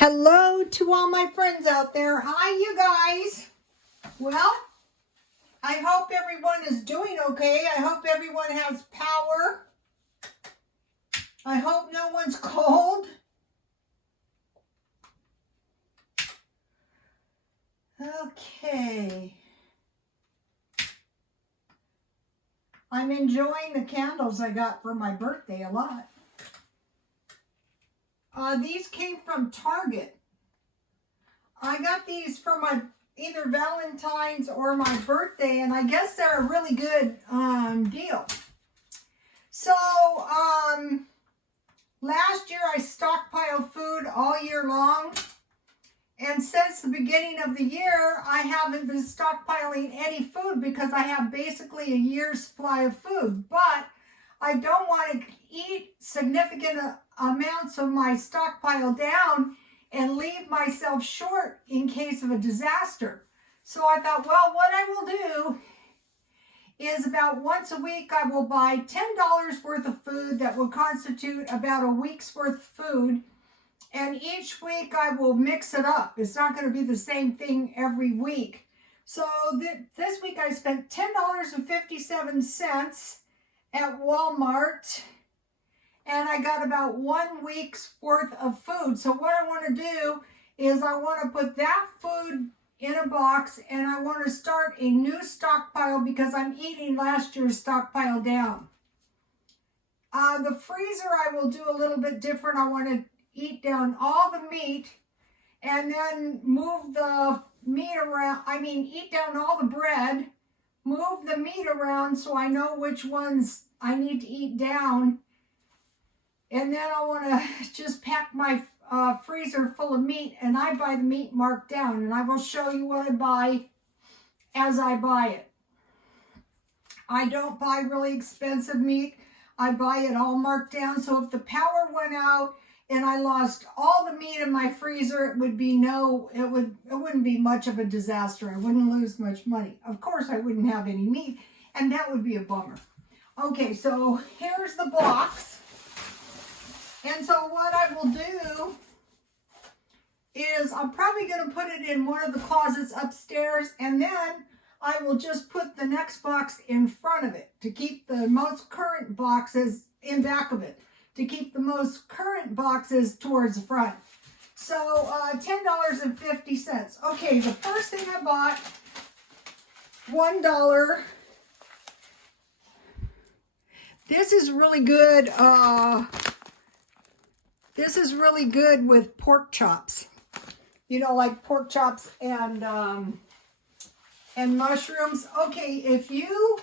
Hello to all my friends out there. Hi, you guys. Well, I hope everyone is doing okay. I hope everyone has power. I hope no one's cold. Okay. I'm enjoying the candles I got for my birthday a lot. These came from Target. I got these for my either Valentine's or my birthday, and I guess they're a really good deal. So, last year I stockpiled food all year long, and since the beginning of the year, I haven't been stockpiling any food because I have basically a year's supply of food. But I don't want to eat significant amounts of my stockpile down and leave myself short in case of a disaster. So I thought, well, what I will do is about once a week I will buy $10 worth of food that will constitute about a week's worth of food. And each week I will mix it up. It's not going to be the same thing every week. So this week I spent $10.57 at Walmart, and I got about 1 week's worth of food. So what I want to do is I want to put that food in a box, and I want to start a new stockpile because I'm eating last year's stockpile down. The freezer I will do a little bit different. I want to eat down all the meat and then move the meat around. Eat down all the bread, move the meat around so I know which ones I need to eat down. And then I want to just pack my freezer full of meat, and I buy the meat marked down, and I will show you what I buy as I buy it. I don't buy really expensive meat. I buy it all marked down, so if the power went out and I lost all the meat in my freezer, it wouldn't be much of a disaster. I wouldn't lose much money. Of course, I wouldn't have any meat, and that would be a bummer. Okay, so here's the box. And so what I will do is I'm probably going to put it in one of the closets upstairs, and then I will just put the next box in front of it to keep the most current boxes in back of it, to keep the most current boxes towards the front. So $10.50. Okay, the first thing I bought, $1. This is really good. This is really good with pork chops. You know, like pork chops and mushrooms. Okay, if you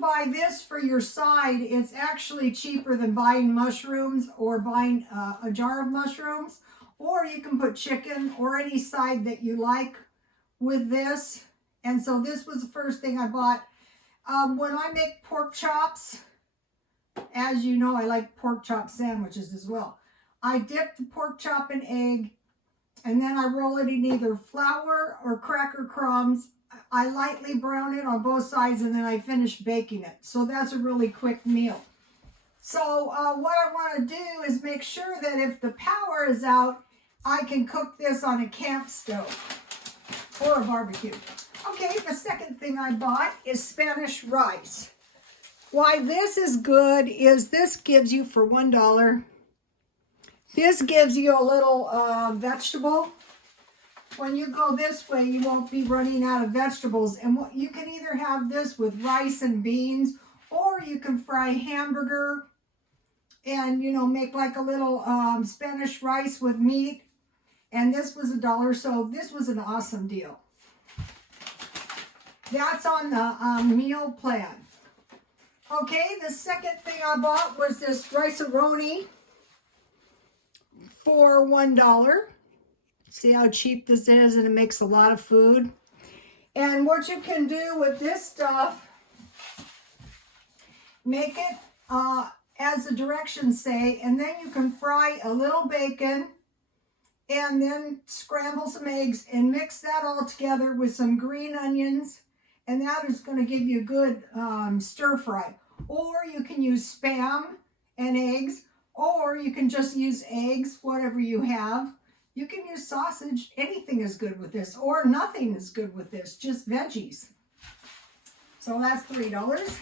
buy this for your side, it's actually cheaper than buying mushrooms or buying a jar of mushrooms. Or you can put chicken or any side that you like with this. And so this was the first thing I bought. When I make pork chops, as you know, I like pork chop sandwiches as well. I dip the pork chop in egg, and then I roll it in either flour or cracker crumbs. I lightly brown it on both sides, and then I finish baking it. So that's a really quick meal. So what I want to do is make sure that if the power is out, I can cook this on a camp stove or a barbecue. Okay, the second thing I bought is Spanish rice. Why this is good is this gives you, for $1, this gives you a little vegetable. When you go this way, you won't be running out of vegetables. And you can either have this with rice and beans, or you can fry hamburger and, you know, make like a little Spanish rice with meat. And this was $1, so this was an awesome deal. That's on the meal plan. Okay, the second thing I bought was this rice-a-roni for $1. See how cheap this is, and it makes a lot of food. And what you can do with this stuff, make it as the directions say, and then you can fry a little bacon and then scramble some eggs and mix that all together with some green onions, and that is going to give you a good stir fry. Or you can use Spam and eggs, or you can just use eggs, whatever you have. You can use sausage. Anything is good with this, or nothing is good with this, just veggies. So that's $3.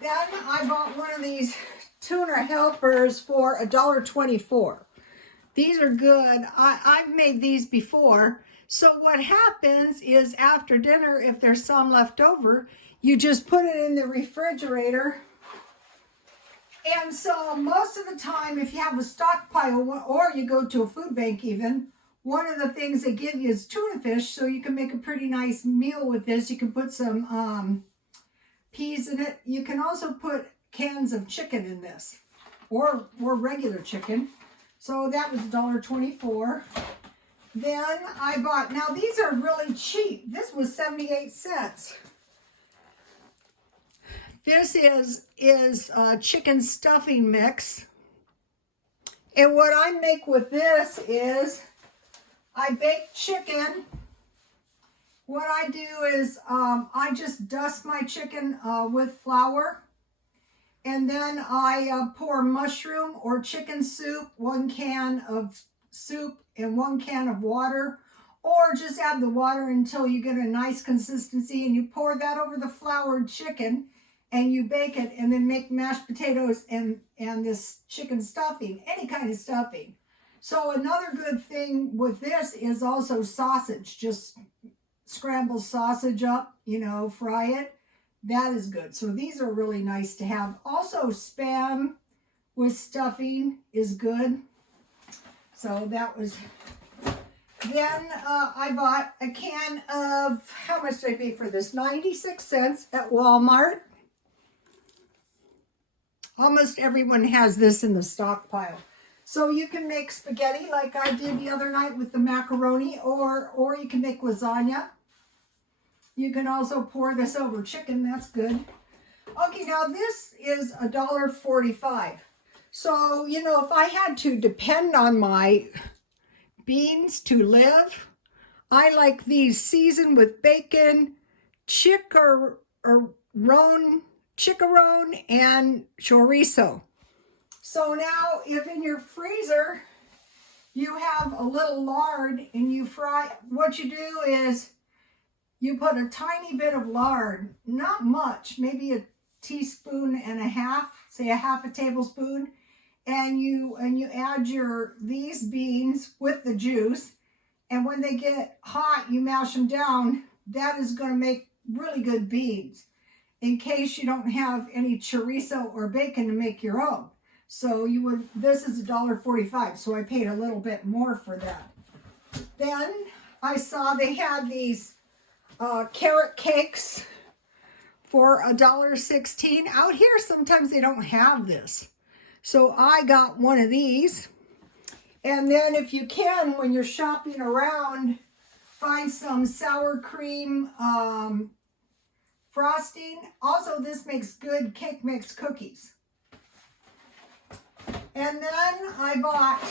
Then I bought one of these tuna helpers for $1.24. These are good. I've made these before. So what happens is after dinner, if there's some left over, you just put it in the refrigerator. And so most of the time, if you have a stockpile, or you go to a food bank even, one of the things they give you is tuna fish, so you can make a pretty nice meal with this. You can put some peas in it. You can also put cans of chicken in this, or regular chicken. So that was $1.24. Then I bought, now these are really cheap. This was 78 cents. This is chicken stuffing mix. And what I make with this is I bake chicken. What I do is I just dust my chicken with flour. And then I pour mushroom or chicken soup, 1 can of soup and 1 can of water. Or just add the water until you get a nice consistency, and you pour that over the floured chicken and you bake it, and then make mashed potatoes and this chicken stuffing, any kind of stuffing. So another good thing with this is also sausage. Just scramble sausage up, you know, fry it. That is good. So these are really nice to have. Also Spam with stuffing is good. So that was... Then I bought a can of, how much did I pay for this? 96 cents at Walmart. Almost everyone has this in the stockpile. So you can make spaghetti like I did the other night with the macaroni, or you can make lasagna. You can also pour this over chicken. That's good. Okay, now this is $1.45. So, you know, if I had to depend on my beans to live, I like these seasoned with bacon, chicharrone, and chorizo. So now, if in your freezer you have a little lard and you fry, what you do is you put a tiny bit of lard, not much, maybe a teaspoon and a half, say a half a tablespoon, and you add these beans with the juice, and when they get hot, you mash them down. That is going to make really good beans, in case you don't have any chorizo or bacon to make your own. So this is $1.45, so I paid a little bit more for that. Then I saw they had these carrot cakes for $1.16. Out here, sometimes they don't have this. So I got one of these. And then if you can, when you're shopping around, find some sour cream frosting. Also, this makes good cake mix cookies. And then I bought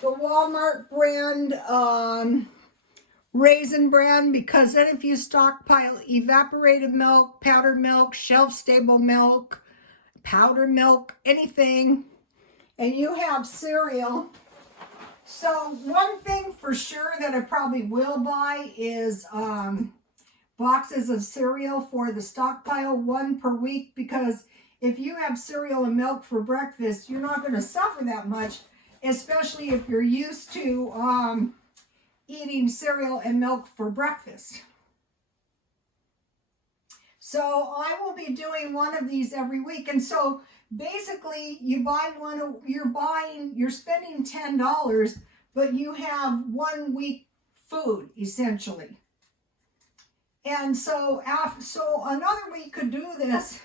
the Walmart brand Raisin Bran, because then if you stockpile evaporated milk, powdered milk, shelf-stable milk, powdered milk, anything, and you have cereal. So one thing for sure that I probably will buy is boxes of cereal for the stockpile, 1 per week, because if you have cereal and milk for breakfast, you're not going to suffer that much, especially if you're used to eating cereal and milk for breakfast. So I will be doing one of these every week. And so basically you buy one, you're spending $10, but you have 1 week food essentially. And so another way you could do this,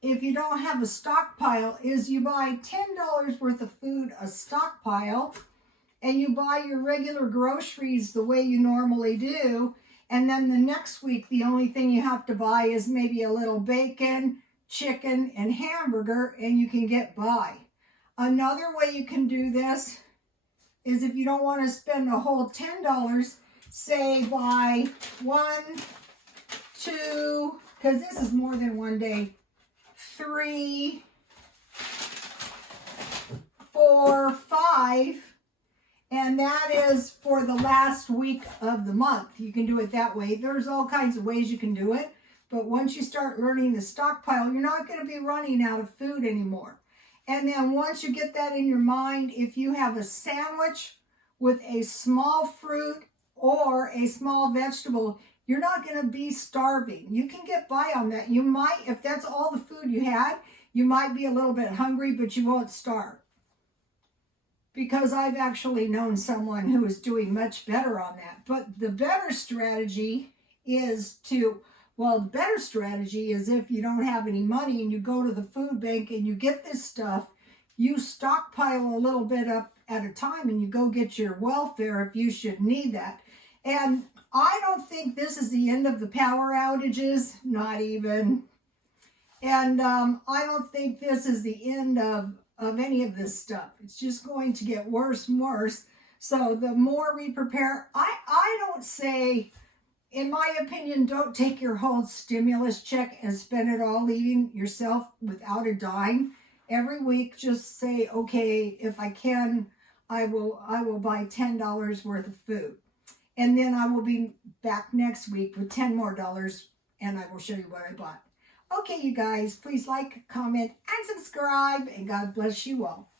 if you don't have a stockpile, is you buy $10 worth of food, a stockpile, and you buy your regular groceries the way you normally do. And then the next week, the only thing you have to buy is maybe a little bacon, chicken, and hamburger, and you can get by. Another way you can do this is, if you don't want to spend a whole $10, say buy 1, 2, because this is more than 1 day, 3, 4, 5, And that is for the last week of the month. You can do it that way. There's all kinds of ways you can do it. But once you start learning the stockpile, you're not going to be running out of food anymore. And then once you get that in your mind, if you have a sandwich with a small fruit or a small vegetable, you're not going to be starving. You can get by on that. You might, if that's all the food you had, you might be a little bit hungry, but you won't starve. Because I've actually known someone who is doing much better on that. But the better strategy is the better strategy is if you don't have any money and you go to the food bank and you get this stuff, you stockpile a little bit up at a time and you go get your welfare if you should need that. And I don't think this is the end of the power outages, not even. And I don't think this is the end of any of this stuff. It's just going to get worse and worse. So the more we prepare, I don't say, in my opinion, don't take your whole stimulus check and spend it all, leaving yourself without a dime. Every week, just say, okay, if I can, I will buy $10 worth of food. And then I will be back next week with $10 more, and I will show you what I bought. Okay, you guys, please like, comment, and subscribe, and God bless you all.